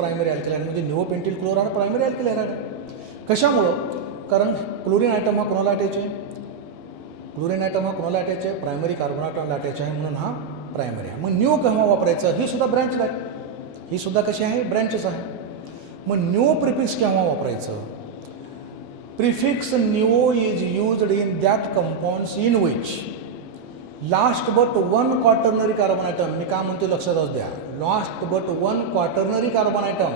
Primary alkyl hydride म्हणजे निओपेंटिल chloride primary alkyl hydride. कशामुळं? कारण क्लोरीन आयटम हा कोणाला अटॅच आहे? क्लोरीन आयटम हा कोणाला अटॅच आहे? प्रायमरी कार्बन आयटमला अटॅच आहे, म्हणून हा प्रायमरी आहे. मग न्यू केव्हा वापरायचं? ही सुद्धा ब्रँच आहे, ही सुद्धा कशी आहे? ब्रँचेस आहे. मग न्यू प्रिफिक्स केव्हा वापरायचं? Prefix neo is used in that compounds in which last but one quaternary carbon atom. मी काय म्हणतो लक्षात असू द्या. Last but one quaternary carbon atom,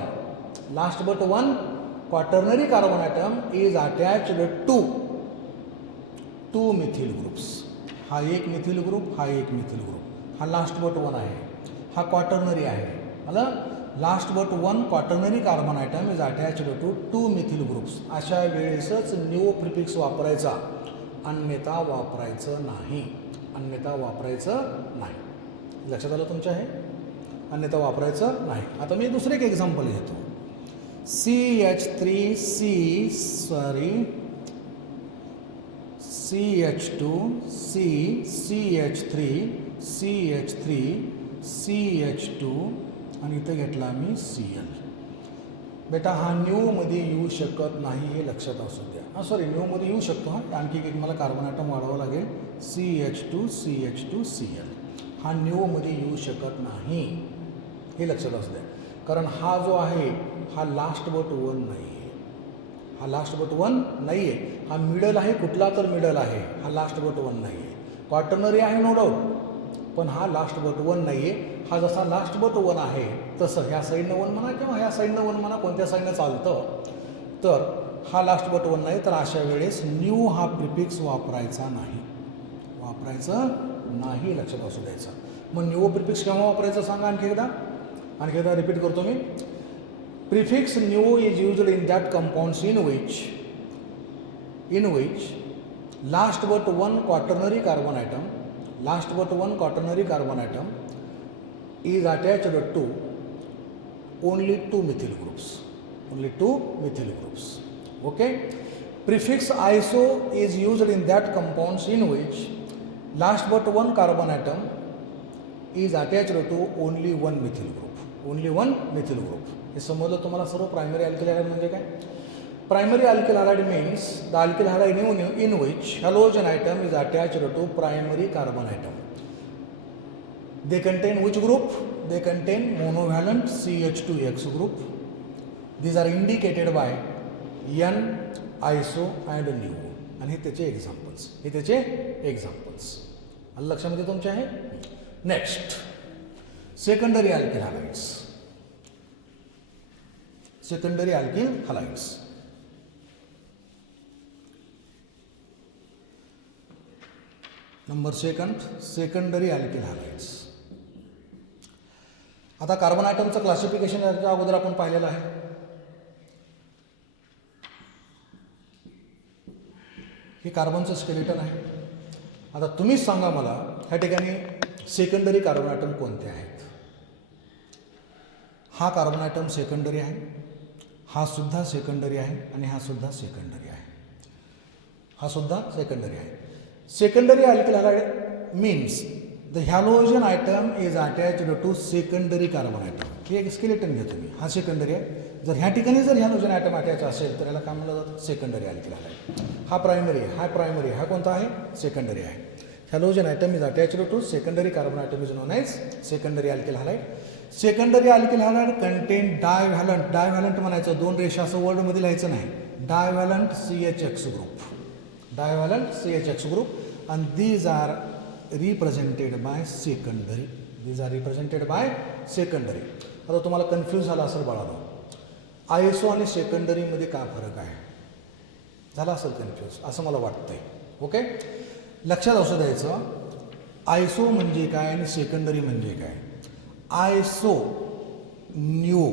last but one quaternary carbon atom is attached to two methyl groups. हा एक methyl group, हा एक मिथिल ग्रुप. हा लास्ट बट वन आहे, हा क्वाटर्नरी आहे. मला last but one quaternary carbon atom is attached to two methyl groups. अशा वेळेसच न्यू प्रिफिक्स वापरायचा, अन्यथा वापरायचं नाही. अन्यथा वापरायचं नाही. लक्षात आलं तुमच्या? हे अन्यथा वापरायचं नाही. आता मी दुसरं एक एक्झाम्पल घेतो. CH2, CH3, CH3, CH2 आणि इथं घेतला मी Cl. बेटा हा न्यूमध्ये येऊ शकत नाही, हे लक्षात असू द्या. सॉरी, न्यूमध्ये येऊ शकतो. हा आणखी एक मला कार्बन आयटम वाढवावं लागेल. CH2, CH2, Cl. हा न्यूमध्ये येऊ शकत नाही, हे लक्षात असू द्या. कारण हा जो आहे हा लास्ट बट वन नाही आहे. हा लास्ट बट वन नाही आहे. हा मिडल आहे, कुठला तर मिडल आहे. हा लास्ट बट वन नाही आहे. क्वाटर्नरी आहे नो डाऊट, पण हा लास्ट बट वन नाही आहे. हा जसा लास्ट बट वन आहे तसं ह्या साईडनं वन म्हणा किंवा ह्या साईडनं वन म्हणा, कोणत्या साईडनं चालतं. तर हा लास्ट बट वन नाही. तर अशा वेळेस न्यू हा प्रिफिक्स वापरायचा नाही, वापरायचं नाही, लक्षात असू द्यायचं. मग न्यू प्रिफिक्स केव्हा वापरायचं सांगा? आणखी एकदा रिपीट करतो मी. Prefix neo is used in that compounds in which last but one quaternary carbon atom, last but one quaternary carbon atom is attached to only two methyl groups, only two methyl groups. Okay. Prefix iso is used in that compounds in which last but one carbon atom is attached to only one methyl group, only one methyl group. हे समजलं तुम्हाला सर्व? Primary alkyl hydride म्हणजे काय? Primary alkyl hydride means the alkyl halide in which halogen atom is attached to primary carbon atom. They contain which group? They contain monovalent CH2X group. These are indicated by N, iso and nu. आणि हे त्याचे examples, हे त्याचे examples. आलं लक्षामध्ये तुमच्या? आहे. Next, secondary alkyl halides. Secondary alkyl halides. Number second, secondary alkyl halides. आता कार्बन आयटमचं क्लासिफिकेशन याच्या अगोदर आपण पाहिलेलं आहे. हे कार्बनचं स्केलेटन आहे. आता तुम्हीच सांगा मला ह्या ठिकाणी सेकंडरी कार्बन आयटम कोणते आहेत? हा कार्बन आयटम सेकंडरी आहे, हा सुद्धा सेकंडरी आहे आणि हा सुद्धा सेकंडरी आहे. हा सुद्धा सेकंडरी आहे. Secondary alkyl halide means the halogen atom is attached to secondary carbon atom. हे एक स्केलेटन घेतो मी. हा सेकंडरी आहे. जर ह्या ठिकाणी जर हॅलोजन ॲटम अटॅच असेल तर याला काय म्हणलं जातं? Secondary alkyl halide. हा प्रायमरी आहे, हा प्रायमरी आहे. हा कोणता आहे? सेकंडरी आहे. Halogen atom is attached to secondary carbon atom is known as secondary alkyl halide. Secondary alkyl halide contain divalent, divalent म्हणायचं, दोन रेषा असं वर्डमध्ये लिहायचं नाही. Divalent CHX group, divalent CHX group. आणि these are represented by secondary. These are represented by secondary. आता तुम्हाला कन्फ्यूज झाला असेल बाळांनो, आयसो आणि सेकंडरीमध्ये काय फरक आहे? झाला असेल कन्फ्यूज असं मला वाटतंय. ओके, लक्षात असू द्यायचं. आयसो म्हणजे काय आणि सेकंडरी म्हणजे काय? आयसो न्यू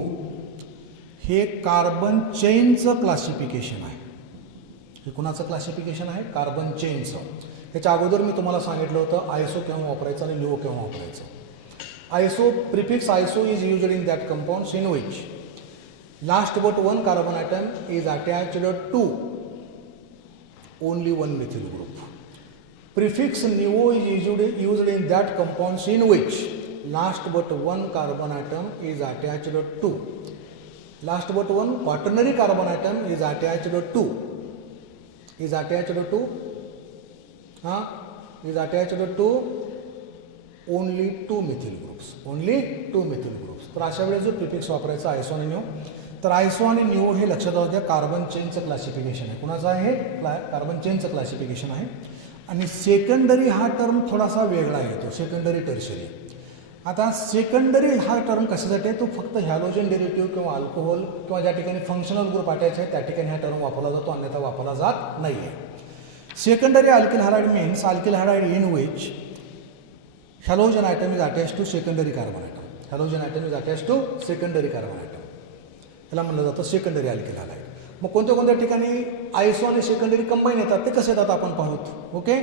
हे कार्बन चेनचं क्लासिफिकेशन आहे. हे कुणाचं क्लासिफिकेशन आहे? कार्बन चेनचं. ह्याच्या अगोदर मी तुम्हाला सांगितलं होतं आयसो केव्हा वापरायचं आणि न्यू केव्हा वापरायचं. Iso prefix iso is used in that compounds in which last but one carbon atom is attached to only one methyl group. Prefix neo is used in that compounds in which last but one carbon atom is attached to Last but one quaternary carbon atom is attached to is attached to only two methyl groups. तर अशा वेळेस जो prefix वापरायचा आयसो आणि new, तर आयसो आणि new हे लक्षात राहू द्या कार्बन चेनचं क्लासिफिकेशन आहे. कुणाचं आहे? कार्बन चेनचं क्लासिफिकेशन आहे. आणि सेकंडरी हा टर्म थोडासा वेगळा येतो, सेकंडरी टर्शरी. आता सेकंडरी हा टर्म कशासाठी आहे? तो फक्त हॅलोजन डेरिव्हेटिव्ह किंवा अल्कोहोल किंवा ज्या ठिकाणी फंक्शनल ग्रुप अटॅच आहे त्या ठिकाणी हा टर्म वापरला जातो, अन्यथा वापरला जात नाही आहे. Secondary alkyl halide means alkyl halide in which halogen atom is attach to secondary carbon atom. Halogen atom is attach to secondary carbon atom, त्याला म्हणलं जातं सेकंडरी अल्किल हॅलाइड. मग कोणत्या कोणत्या ठिकाणी आयसो आणि सेकंडरी कंबाईन येतात ते कसे येतात आपण पाहूत. ओके,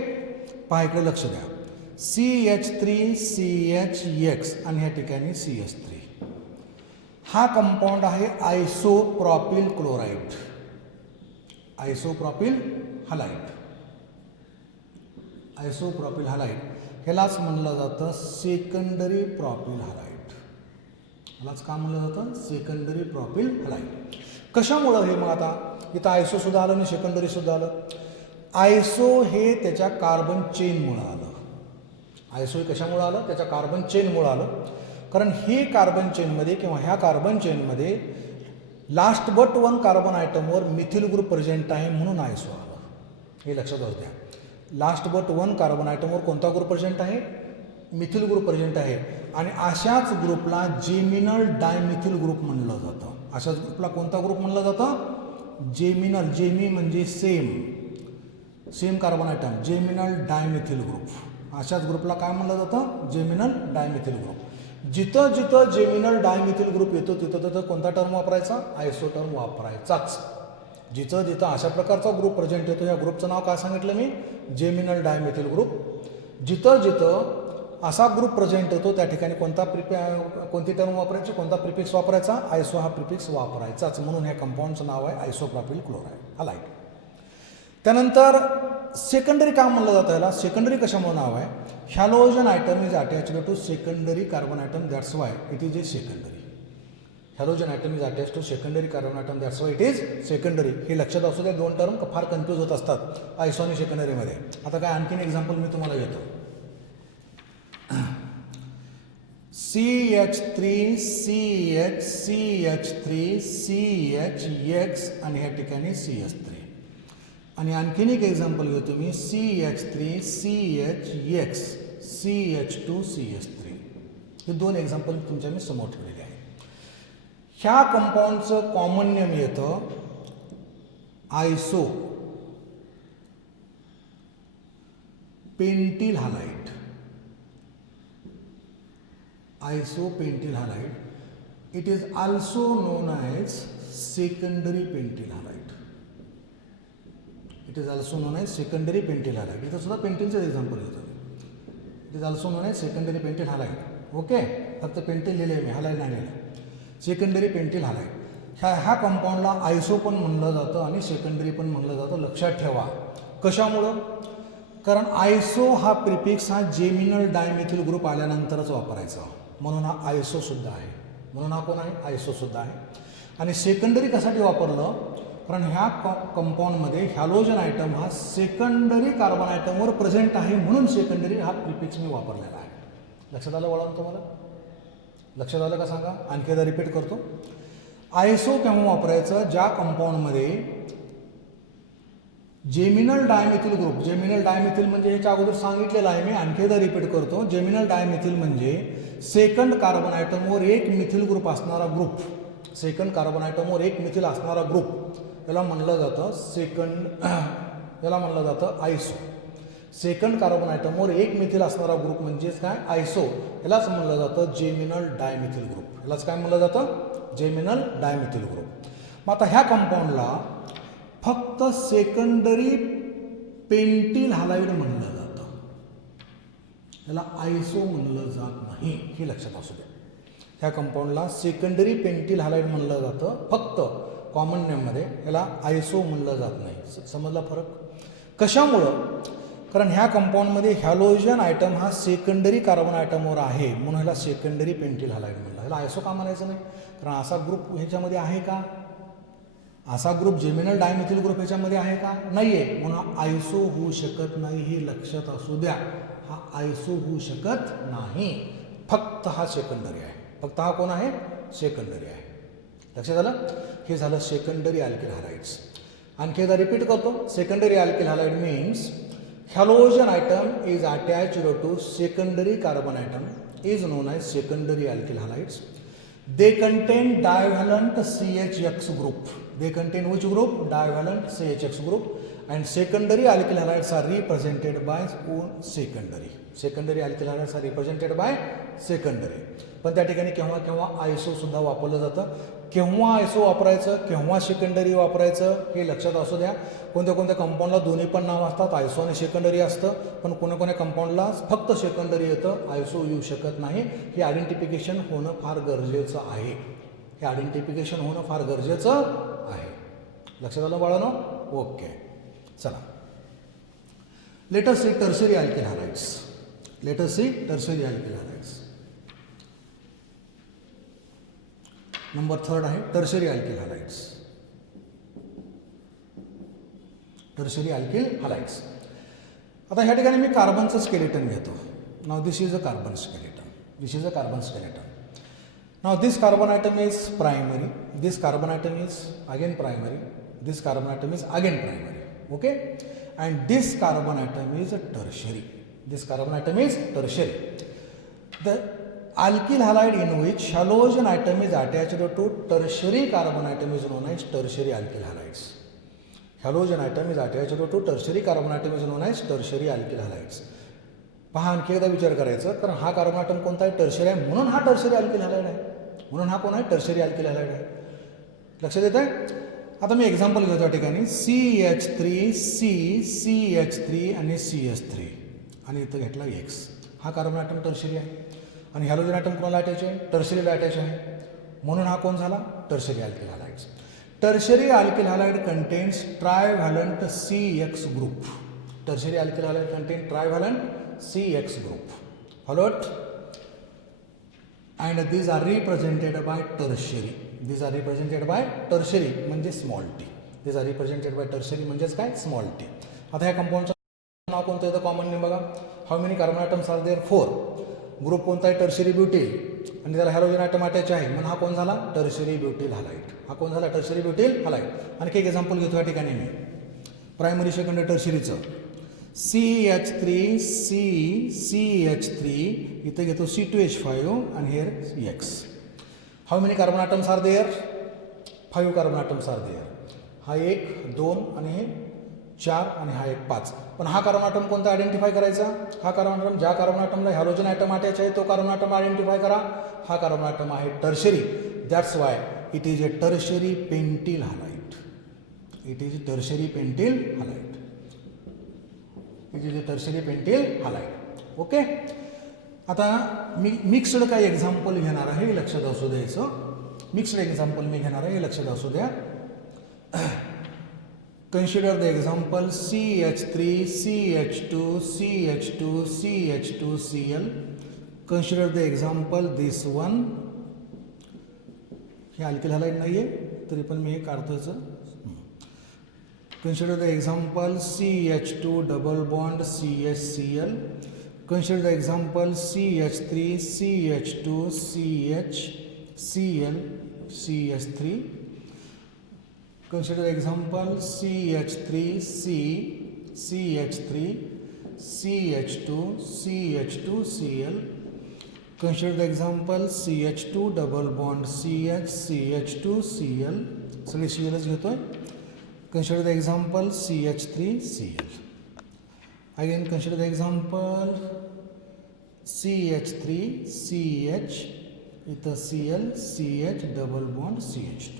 पहा इकडे लक्ष द्या. CH3 CHX आणि ह्या ठिकाणी CH3 हा कंपाऊंड आहे आयसोप्रॉपिल क्लोराइड, आयसोप्रॉपिल हलाइड. आयसोप्रॉपिल हलाइड ह्यालाच म्हणलं जातं सेकंडरी प्रॉपिल हलाइड. ह्यालाच का म्हणलं जातं? Secondary propyl halide. कशामुळं हे? मग आता इथं आयसो सुद्धा आलं आणि सेकंडरी सुद्धा आलं. आयसो हे त्याच्या कार्बन चेनमुळं आलं. आयसो हे कशामुळं आलं? त्याच्या कार्बन चेनमुळं आलं. कारण हे कार्बन चेनमध्ये किंवा ह्या कार्बन चेनमध्ये लास्ट बट वन कार्बन आयटमवर मिथिल ग्रुप प्रेझेंट आहे म्हणून आयसो आलं. हे लक्षात असू द्या. लास्ट बट वन कार्बन आयटमवर कोणता ग्रुप प्रेझेंट आहे? मिथिल ग्रुप प्रेझेंट आहे. आणि अशाच ग्रुपला जेमिनल डायमिथिल ग्रुप म्हणलं जातं. अशाच ग्रुपला कोणता ग्रुप म्हणलं जातं? जेमिनल. जेमी म्हणजे same carbon item, geminal dimethyl group. अशाच ग्रुपला काय म्हणलं जातं? Geminal dimethyl group. जिथं जिथं जेमिनल डायमिथिल ग्रुप येतो तिथं तिथं कोणता टर्म वापरायचा? आयसो टर्म वापरायचाच. जिथं जिथं अशा प्रकारचा ग्रुप प्रेझेंट येतो, या ग्रुपचं नाव काय सांगितलं मी? Geminal dimethyl group. जिथं जिथं असा ग्रुप प्रेझेंट येतो त्या ठिकाणी कोणती टर्म वापरायची? कोणता प्रिफिक्स वापरायचा? आयसो हा प्रिफिक्स वापरायचाच. म्हणून ह्या कंपाऊंडचं नाव आहे आयसोप्रॉपिल क्लोराइड हलाइड. त्यानंतर सेकंडरी का म्हणलं जातं याला? सेकंडरी कशामुळे नाव आहे? Halogen atom is attached to secondary carbon atom, that's why it is a secondary. Halogen atom is attach to secondary carbon atom, that's why it is secondary. हे लक्षात असू द्या. दोन टर्म फार कन्फ्यूज होत असतात आयसो आणि सेकंडरीमध्ये. आता काय आणखीन एक्झाम्पल मी तुम्हाला घेतो. CH3 CH CH3 CHX आणि ह्या ठिकाणी CH3. आणि आणखीन एक एक्झाम्पल घेतो मी. CH3 CHX CH2 CH3. हे दोन एक्झाम्पल तुमच्या मी समोर ठेवलेले आहे. ह्या कंपाऊंडचं कॉमन नेम येतं iso pentyl halide. Iso pentyl halide. It is also known as secondary pentyl halide. It is also known as secondary pentyl halide. इथं सुद्धा पेंटिलचं एक्झाम्पल घेतो. It is also known as secondary pentyl halide. Okay, फक्त pentyl लिहिले मी, halide नाही लिहिलं. Secondary pentyl halide. ह्या कंपाऊंडला आयसो पण म्हणलं जातं आणि सेकंडरी पण म्हणलं जातं. लक्षात ठेवा. कशामुळं? कारण आयसो हा प्रिफिक्स हा जेमिनल डायमिथिल ग्रुप आल्यानंतरच वापरायचा, म्हणून हा आयसो सुद्धा आहे. म्हणून हा कोण आहे? आयसो सुद्धा आहे. आणि सेकंडरी कशासाठी वापरलं? कारण ह्या कंपाऊंडमध्ये हॅलोजन आयटम हा सेकंडरी कार्बन आयटमवर प्रेझेंट आहे म्हणून सेकंडरी हा प्रिफिक्स मी वापरलेला आहे. लक्षात आलं वळण तुम्हाला? लक्षात आलं का सांगा? आणखी एकदा रिपीट करतो. आयसो केव्हा वापरायचं? ज्या कंपाऊंडमध्ये geminal dimethyl group, geminal dimethyl म्हणजे ह्याच्या अगोदर सांगितलेलं आहे मी, आणखी एकदा रिपीट करतो. जेमिनल डायमिथिल म्हणजे सेकंड कार्बन आयटमवर एक मिथिल ग्रुप असणारा ग्रुप. सेकंड कार्बन आयटमवर एक मिथिल असणारा ग्रुप याला म्हणलं जातं याला म्हणलं जातं आयसो. सेकंड कार्बन आयटमवर एक मिथिल असणारा ग्रुप म्हणजेच काय? आयसो. यालाच म्हणलं जातं जेमिनल डायमिथिल ग्रुप. यालाच काय म्हणलं जातं? Geminal dimethyl group. मग आता ह्या कंपाऊंडला फक्त सेकंडरी पेंटिल हलाइड म्हणलं जातं. याला आयसो म्हणलं जात नाही, हे लक्षात असू द्या. ह्या कंपाऊंडला सेकंडरी पेंटिल हलाइड म्हणलं जातं फक्त कॉमन नेममध्ये. याला आयसो म्हणलं जात नाही. समजला फरक? कशामुळं? कारण ह्या कंपाऊंडमध्ये हॅलोजन आयटम हा सेकंडरी कार्बन आयटमवर आहे म्हणून ह्याला सेकंडरी पेंटिल हलाइड म्हणलं. ह्याला आयसो का म्हणायचं नाही? कारण असा ग्रुप ह्याच्यामध्ये आहे का? असा ग्रुप जेमिनल डायमिथिल ग्रुप ह्याच्यामध्ये आहे का? नाही आहे, म्हणून आयसो होऊ शकत नाही, हे लक्षात असू द्या. हा आयसो होऊ शकत नाही, फक्त हा सेकंडरी आहे. फक्त हा कोण आहे? सेकंडरी आहे. लक्षात आलं? हे झालं सेकंडरी अल्किल हॅलाइड्स. आणखी एकदा रिपीट करतो. Secondary alkyl halide means halogen atom is attached to secondary carbon atom is known as secondary alkyl halides. They contain divalent CHX group. They contain which group? Divalent CHX group. And secondary alkyl halides are represented by secondary. Secondary alkyl halides are represented by secondary. पण त्या ठिकाणी केव्हा केव्हा आयसो सुद्धा वापरलं जातं. केव्हा आयसो वापरायचं, केव्हा सेकंडरी वापरायचं हे लक्षात असू द्या. कोणत्या कोणत्या कंपाऊंडला दोन्ही पण नाव असतात, आयसो आणि सेकंडरी असतं. पण कोण्या कोण्या कंपाऊंडला फक्त सेकंडरी येतं, आयसो येऊ शकत नाही. हे आयडेंटिफिकेशन होणं फार गरजेचं आहे. हे आयडेंटिफिकेशन होणं फार गरजेचं आहे. लक्षात आलं बाळांनो? ओके, चला. Let us see tertiary alkyl halides. Let us see tertiary alkyl halides. Number 3 आहे tertiary alkyl halides. Tertiary alkyl halides. आता ह्या ठिकाणी मी कार्बनचं स्केलेटन घेतो. नाव this is a carbon skeleton. This is a carbon skeleton. नाव this carbon atom is primary. This carbon atom is again primary. This carbon atom is again primary. Okay. And this carbon atom is tertiary. This carbon atom is tertiary. The alkyl halide in which halogen atom is attached to tertiary carbon atom is known as tertiary alkyl halides. Halogen atom is attached to tertiary carbon atom is known as tertiary alkyl halides. पहा, आणखी एकदा विचार करायचं, कारण हा carbon item कोणता आहे? Tertiary आहे, म्हणून हा टर्शरी अल्किल हॅलाइड आहे. म्हणून हा कोण आहे? टर्शरी अल्किल हॅलाइड आहे. लक्षात येत आहे? आता मी एक्झाम्पल घेतो या ठिकाणी. CH3, CH3 आणि CH3 आणि इथं घेतला X. हा कार्बन आयटम टर्शरी आहे आणि हॅलोजन आयटम कोणाला अटॅच आहे? टर्शरीला अटॅच आहे. म्हणून हा कोण झाला? Tertiary alkyl halides. Tertiary alkyl halide contains trivalent CX group. Tertiary alkyl halide contain trivalent CX group. Followed? And these are represented by tertiary. These are represented by tertiary म्हणजे small t. These are represented by tertiary म्हणजेच काय? small t. आता ह्या कंपाऊंडचं नाव कोणतं येतं commonly बघा. How many carbon atoms are there? 4. Group कोणता आहे? Tertiary butyl. आणि त्याला हॅलोजन आयटम अटॅच आहे म्हणून हा कोण झाला? Tertiary butyl halide. हा कोण झाला? Tertiary butyl halide. आणखी एक एक्झाम्पल घेतो या ठिकाणी मी प्रायमरी सेकंडरी टर्शरीचं. CH3, CH3, इथे घेतो C2H5 आणि here X. How many carbon atoms are there? 5 carbon atoms are there. हा 1, 2 आणि हे 4 आणि हा 1, 5. पण हा कार्बन आयटम कोणता आयडेंटिफाय करायचा? हा कार्बन आयटम ज्या कार्बन आयटमला हॅलोजन आयटम अटॅच आहे तो कार्बन आयटम आयडेंटिफाय करा. हा कार्बन आयटम आहे tertiary. That's why it is A tertiary pentyl halide. It is tertiary pentyl halide. It is A tertiary pentyl halide. Okay. आता मी mixed काही example घेणार आहे, हे लक्षात असू द्यायचं. मिक्स्ड एक्झाम्पल मी घेणार आहे, हे लक्षात असू द्या. Consider the example CH3, CH2, CH2, CH2, Cl. Consider the example this one. हे अल्किल हॅलाइड नाही आहे तरी पण मी हे काढतोच. Consider the example CH2 double bond CHCl. Consider the example CH3 CH2 CHCl CH3. Consider the example CH3 CH3 CH2 CH2Cl. Consider the example CH2 double bond CH2Cl. सगळे Clच घेतोय. Consider the example CH3Cl. Again consider the example CH3CH इथं Cl CH double bond CH2.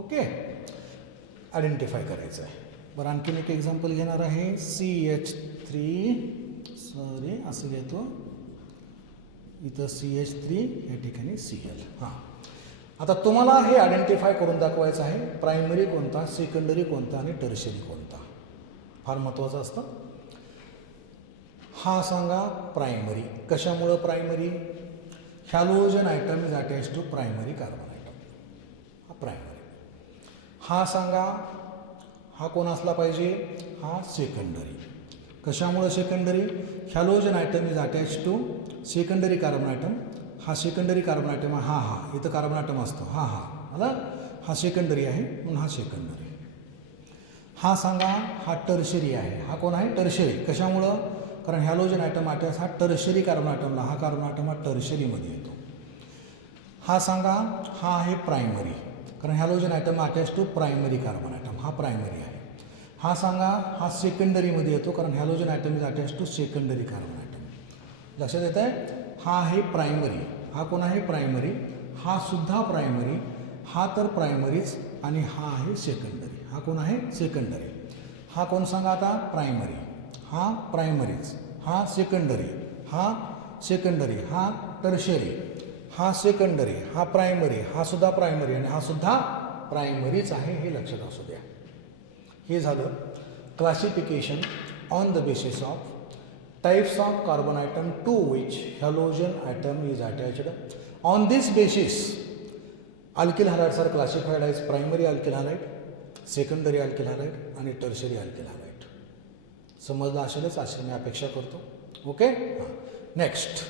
Okay. Identify करायचं आहे. बरं, आणखीन एक example घेणार आहे. असं घेतो. इथं CH3 या ठिकाणी Cl. हां, आता तुम्हाला हे आयडेंटिफाय करून दाखवायचं आहे प्रायमरी कोणता, सेकंडरी कोणता आणि टर्शरी कोणता. फार महत्त्वाचं असतं. हा सांगा प्रायमरी. कशामुळं primary? Halogen atom is attach to primary carbon atom. हा प्रायमरी. हा सांगा, हा कोण असला पाहिजे? हा सेकंडरी. कशामुळे secondary? Halogen atom is attach to secondary carbon atom. हा सेकंडरी कार्बन आयटम आहे. हा इथं कार्बन आयटम असतो. हा आला. हा सेकंडरी आहे म्हणून हा सेकंडरी. हा सांगा, हा टर्शरी आहे. हा कोण आहे? टर्शरी. कशामुळं? कारण हॅलोजन आयटम अटॅच हा टर्शरी कार्बन आयटमला. हा कार्बन आयटम हा टर्शरीमध्ये येतो. हा सांगा, हा आहे प्रायमरी. कारण halogen atom attach to primary carbon atom. हा प्रायमरी आहे. हा सांगा, हा सेकंडरीमध्ये येतो कारण halogen atom is attach to secondary carbon atom. लक्षात येत आहे? हा आहे प्रायमरी. हा कोण आहे? प्रायमरी. हा सुद्धा प्रायमरी. हा तर प्रायमरीच आणि हा आहे सेकंडरी. हा कोण आहे? सेकंडरी. हा कोण सांगा आता? प्रायमरी. हा प्रायमरीच. हा सेकंडरी. हा सेकंडरी. हा टर्शरी. हा सेकंडरी. हा प्रायमरी. हा सुद्धा प्रायमरी आणि हा सुद्धा प्रायमरीच आहे. हे लक्षात असू द्या. हे झालं classification on the basis of types of carbon atom to which halogen atom is attached. On this basis alkyl halides are classified as primary alkyl halide, secondary alkyl halide आणि टर्शरी अल्किल हॅलाइड. समजलं असेलच अशी मी अपेक्षा करतो. Okay. Next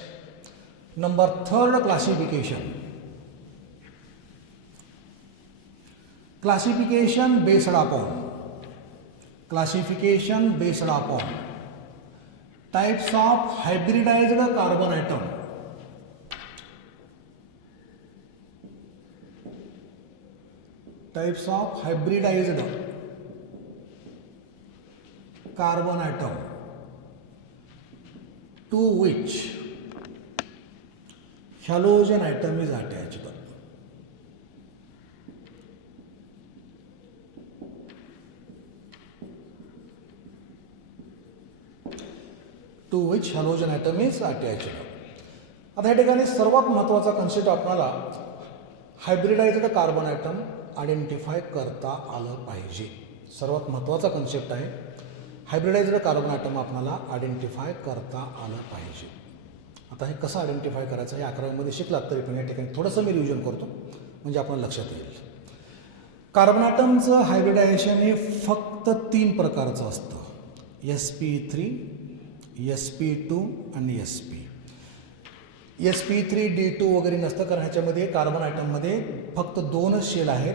number 3 classification. Classification based upon types of hybridised carbon atom. Types of hybridised carbon atom to which halogen atom is attached. To which halogen atom is attached. आता या ठिकाणी सर्वात महत्त्वाचा कन्सेप्ट आपल्याला हायब्रिडाइज्ड कार्बन ॲटम आयडेंटिफाय करता आलं पाहिजे. सर्वात महत्त्वाचा कन्सेप्ट आहे. हायब्रिडाइज्ड कार्बन ॲटम आपल्याला आयडेंटिफाय करता आलं पाहिजे. आता हे कसं आयडेंटिफाय करायचं हे 11वीमध्ये शिकलात तरी पण या ठिकाणी थोडंसं मी रिव्हिजन करतो म्हणजे आपल्याला लक्षात येईल. कार्बन ॲटमचं हायब्रिडायझेशन हे फक्त 3 प्रकारचं असतं. sp3, sp2 आणि sp. sp3d2 वगैरे नसतं कारण ह्याच्यामध्ये कार्बन ॲटममध्ये फक्त 2च शेल आहेत.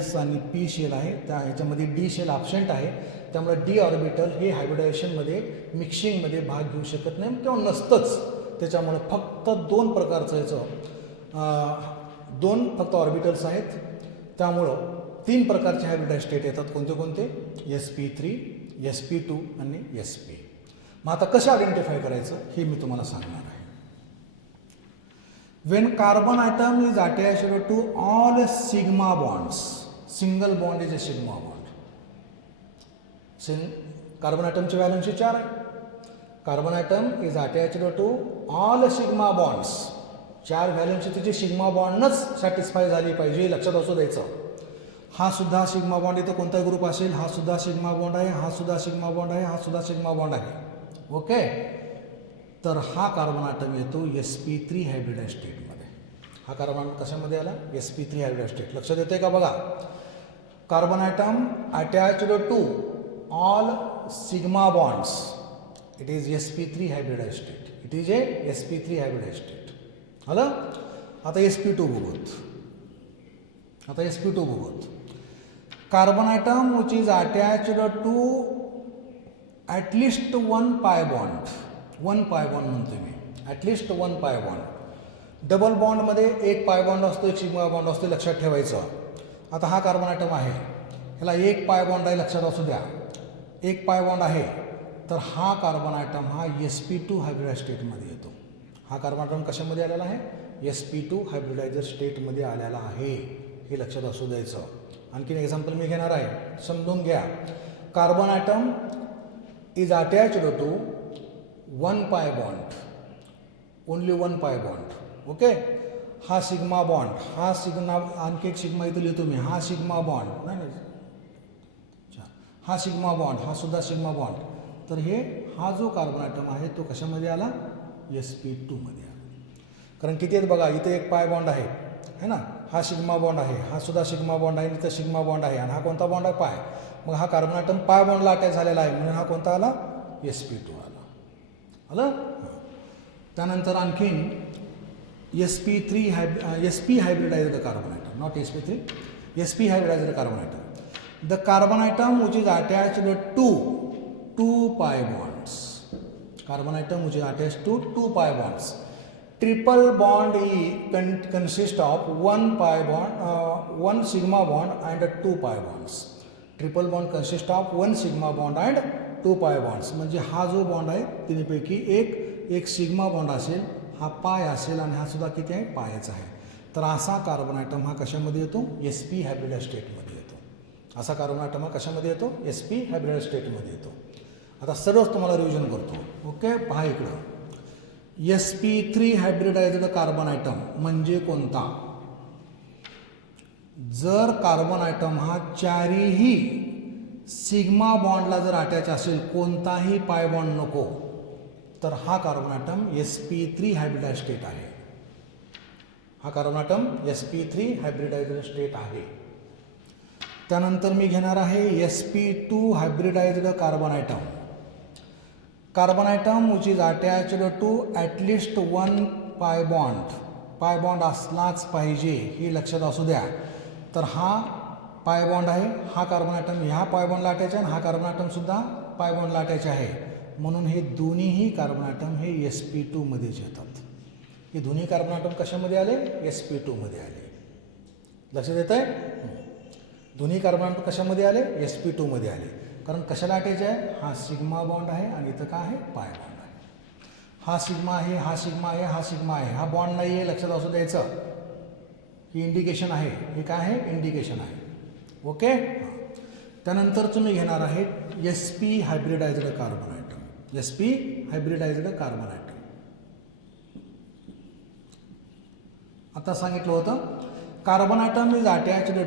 S आणि P शेल आहे. त्या ह्याच्यामध्ये D शेल ॲब्सेंट आहे. त्यामुळे D ऑर्बिटल हे हायब्रिडायझेशनमध्ये मिक्सिंगमध्ये भाग घेऊ शकत नाही किंवा नसतंच. त्याच्यामुळे फक्त 2 प्रकारचं याचं 2 फक्त ऑर्बिटल्स आहेत. त्यामुळं 3 प्रकारचे हायब्रिडाइज स्टेट येतात. कोणते कोणते? sp3, sp2 आणि sp. मग आता कसं आयडेंटिफाय करायचं हे मी तुम्हाला सांगणार आहे. When carbon atom is attached to all sigma bonds, single bond is a sigma bond. Carbon atomची व्हॅलेन्सी 4 आहे. Carbon atom is attached to all sigma bonds. 4 valency तिची सिग्मा बॉन्डनच सॅटिस्फाय झाली पाहिजे. लक्षात असू द्यायचं. हा सुद्धा सिग्मा बॉन्ड इथं कोणता ग्रुप असेल? हा सुद्धा सिग्मा बॉन्ड आहे. हा सुद्धा सिग्मा बॉन्ड आहे. हा सुद्धा सिग्मा बॉन्ड आहे. ओके. तर हा कार्बन ॲटम येतो sp3 हायब्रिडाइज स्टेटमध्ये. हा कार्बन कशामध्ये आला? sp3 hybridise state. लक्षात येते का बघा? Carbon atom attached to all sigma bonds. It is sp3 hybridise state. It is a sp3 hybridise state. आलं? आता sp2 बघूत. Carbon atom which is attached to at least 1 pi bond. 1 pi bond म्हणतो मी. At least 1 pi bond. Double बॉन्डमध्ये 1 pi bond असतो, 1 sigma bond असतो. लक्षात ठेवायचं. आता हा कार्बन ॲटम आहे. ह्याला 1 पाय बॉन्ड आहे. लक्षात असू द्या. 1 पाय बॉन्ड आहे. तर हा कार्बन ॲटम हा sp2 हायब्रिडाइज स्टेटमध्ये येतो. हा कार्बन ॲटम कशामध्ये आलेला आहे? sp2 हायब्रिडाइजर स्टेटमध्ये आलेला आहे. हे लक्षात असू द्यायचं. आणखीन एक्झाम्पल मी घेणार आहे. समजून घ्या. Carbon atom is attached to 1 pi bond. Only 1 pi bond. Okay. हा सिग्मा बॉन्ड. हा सिग्मा आणखी एक सिग्मा इथं लिहितो मी. हा सिग्मा बॉन्ड नाही. हा सिग्मा बॉन्ड. हा सुद्धा सिग्मा बॉन्ड. तर हा जो कार्बन ॲटम आहे तो कशामध्ये आला? sp2 मध्ये आला. कारण किती आहेत बघा, इथे एक पाय बॉन्ड आहे है ना, हा सिग्मा बॉन्ड आहे, हा सुद्धा सिग्मा बॉन्ड आहे, इथं सिग्मा बॉन्ड आहे, आणि हा कोणता बॉन्ड आहे, पाय. मग हा कार्बन ॲटम पाय बॉन्डला अटॅच झालेला आहे, म्हणून हा कोणता आला, sp2 आला. आलं. त्यानंतर आणखीन sp3 sp hybridized carbon atom, not sp3, sp hybridized carbon atom. The carbon atom which is attached to 2 pi bonds. Carbon atom which is attached to 2 pi bonds. Triple bond consists of 1 pi bond, 1 sigma bond and 2 pi bonds. Triple bond consists of 1 sigma bond and 2 pi bonds. म्हणजे हा जो bond आहे तिन्हीपैकी एक sigma bond असेल, हा पाय असेल, आणि हा सुद्धा किती आहे, पायच आहे. तर असा कार्बन ॲटम हा कशामध्ये येतो, sp हायब्रिडाइज्ड स्टेटमध्ये येतो. असा कार्बन ॲटम हा कशामध्ये येतो, sp हायब्रिडाइज्ड स्टेटमध्ये येतो. आता सर्वच तुम्हाला रिव्हिजन करतो. ओके, पहा इकडं, sp3 हायब्रिडाइज्ड कार्बन ॲटम म्हणजे कोणता. जर कार्बन ॲटम हा चारीही सिग्मा बॉन्डला जर अटॅच असेल, कोणताही पाय बॉन्ड नको, तर हा carbon item sp3 hybridised state आहे. हा carbon item sp3 hybridised state आहे. त्यानंतर मी घेणार आहे sp2 hybridised carbon atom. Carbon atom which is attached to at least 1 pi bond. Pi bond असलाच पाहिजे, हे लक्षात असू द्या. तर हा पाय बॉन्ड आहे, हा कार्बन ॲटम ह्या पाय बॉन्डला अटॅच आहे, आणि हा कार्बन ॲटमसुद्धा पाय बॉन्डला अटॅच आहे. म्हणून हे दोन्हीही कार्बन ॲटम हे sp2 मध्येच येतात. हे दोन्ही कार्बन ॲटम कशामध्ये आले, sp2 मध्ये आले. लक्षात येत आहे, दोन्ही कार्बन ॲटम कशामध्ये आले, sp2 मध्ये आले. कारण कशाला अटॅच आहे, हा सिग्मा बॉन्ड आहे, आणि इथं काय आहे, पाय बॉन्ड आहे. हा सिग्मा आहे, हा सिग्मा आहे, हा सिग्मा आहे, हा बॉन्ड नाही आहे, लक्षात असू द्यायचं. ही इंडिकेशन आहे, हे काय आहे, इंडिकेशन आहे. ओके. त्यानंतर तुम्ही घेणार आहे sp hybridised carbon atom. sp hybridised carbon atom. आता सांगितलं होतं, carbon atom is attached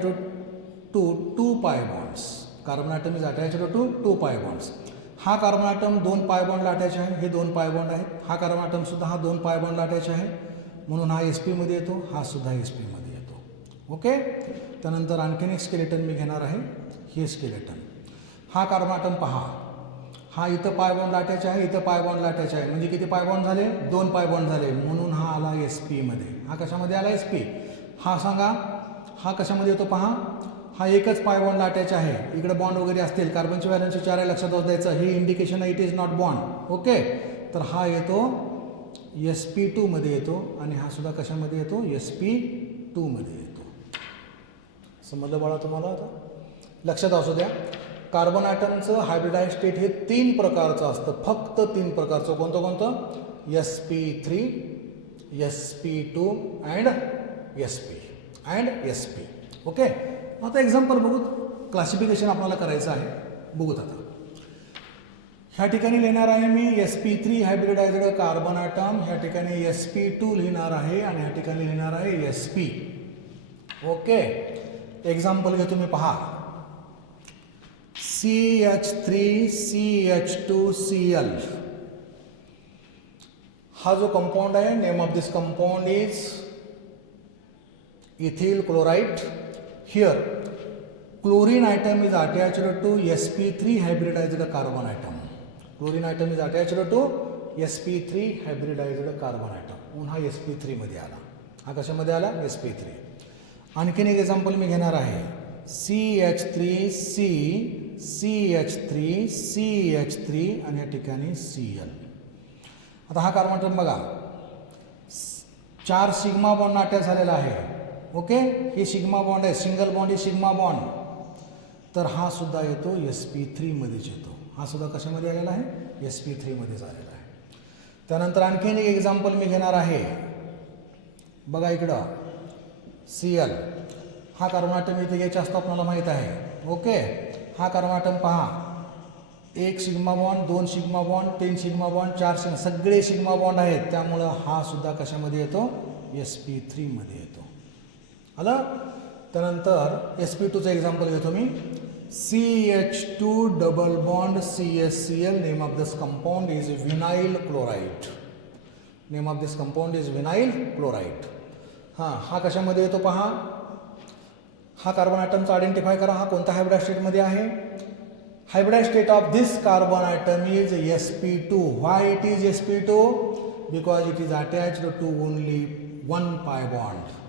to 2 pi bonds. Carbon atom is attached to 2 pi bonds. हा कार्बन ॲटम 2 पाय बॉन्डला अटॅच आहे, हे 2 पाय बॉन्ड आहेत. हा कार्बन ॲटम सुद्धा हा 2 पाय बॉन्डला अटॅच आहे, म्हणून हा sp मध्ये येतो, हा सुद्धा sp मध्ये येतो. ओके. त्यानंतर आणखीन एक स्केलेटन मी घेणार आहे, हे स्केलेटन. हा कार्बन ॲटम पहा, हा इथं पाय बॉन्डला अटॅच आहे, इथं पाय बॉन्डला अटॅच आहे, म्हणजे किती पाय बॉन्ड झाले, 2 पाय बॉन्ड झाले, म्हणून हा आला sp मध्ये. हा कशामध्ये आला, sp. हा सांगा, हा कशामध्ये येतो पहा, हा एकच पाय बॉन्डला अटॅच आहे. इकडे बॉन्ड वगैरे असतील, कार्बनची व्हॅलन्सी 4 आहे, लक्षात द्यायचं. हे इंडिकेशन आहे, it is not bond. Okay. तर हा येतो sp2 मध्ये येतो, आणि हा सुद्धा कशामध्ये येतो, sp2 मध्ये येतो. समजलं बाळा तुम्हाला. आता लक्षात असू द्या, कार्बन ॲटमचं हायब्रिडाइज्ड स्टेट हे 3 प्रकारचं असतं, फक्त 3 प्रकारचं. कोणतं कोणतं, sp3, sp2 and sp. Okay. आता एक्झाम्पल बघू, क्लासिफिकेशन आपल्याला करायचं आहे. बघूत आता. ह्या ठिकाणी लिहिणार आहे मी sp3 हायब्रिडाइज्ड कार्बन ॲटम, ह्या ठिकाणी sp2 लिहिणार आहे, आणि ह्या ठिकाणी लिहिणार आहे sp. ओके. एक्झाम्पल घेतो मी, पहा. CH3CH2Cl. हा जो कंपाऊंड आहे, name of this compound is ethyl chloride. Here chlorine atom is attached to sp3 hybridized carbon atom. Chlorine atom is attached to sp3 hybridized carbon atom. म्हणून हा sp3 मध्ये आला. हा कशामध्ये आला, sp3. आणखीन एक एक्झाम्पल मी घेणार आहे, CH3C CH3 CH3 आणि या ठिकाणी Cl. आता हा कार्बन ॲटम बघा, 4 सिग्मा बॉन्ड अटॅच झालेला आहे. ओके. हे सिग्मा बॉन्ड आहे, सिंगल बॉन्ड ही सिग्मा बॉन्ड. तर हा सुद्धा येतो sp3 मध्येच येतो. हा सुद्धा कशामध्ये आलेला आहे, sp3 मध्येच आलेला आहे. त्यानंतर आणखीन एक एक्झाम्पल मी घेणार आहे, बघा इकडं, Cl. हा कार्बन ॲटम इथे घ्यायचा असतो, आपल्याला माहीत आहे. ओके. हा कार्बन ॲटम पहा, 1 sigma bond, 2 sigma bond, 3 sigma bond, 4 sigma, सगळे सिग्मा बॉन्ड आहेत. त्यामुळं हा सुद्धा कशामध्ये येतो, sp3 मध्ये येतो. आलं. त्यानंतर sp2चं एक्झाम्पल घेतो मी, CH2 double bond CHCl. Name of this compound is vinyl chloride. Name of this compound is vinyl chloride. हां, हा कशामध्ये येतो पहा. हा कार्बन ॲटमचा आयडेंटिफाय करा. हा कोणत्या हायब्रिडाइज स्टेटमध्ये आहे. Hybridise state of this carbon atom is sp2. Why it is sp2? Because it is attached to only one pi bond.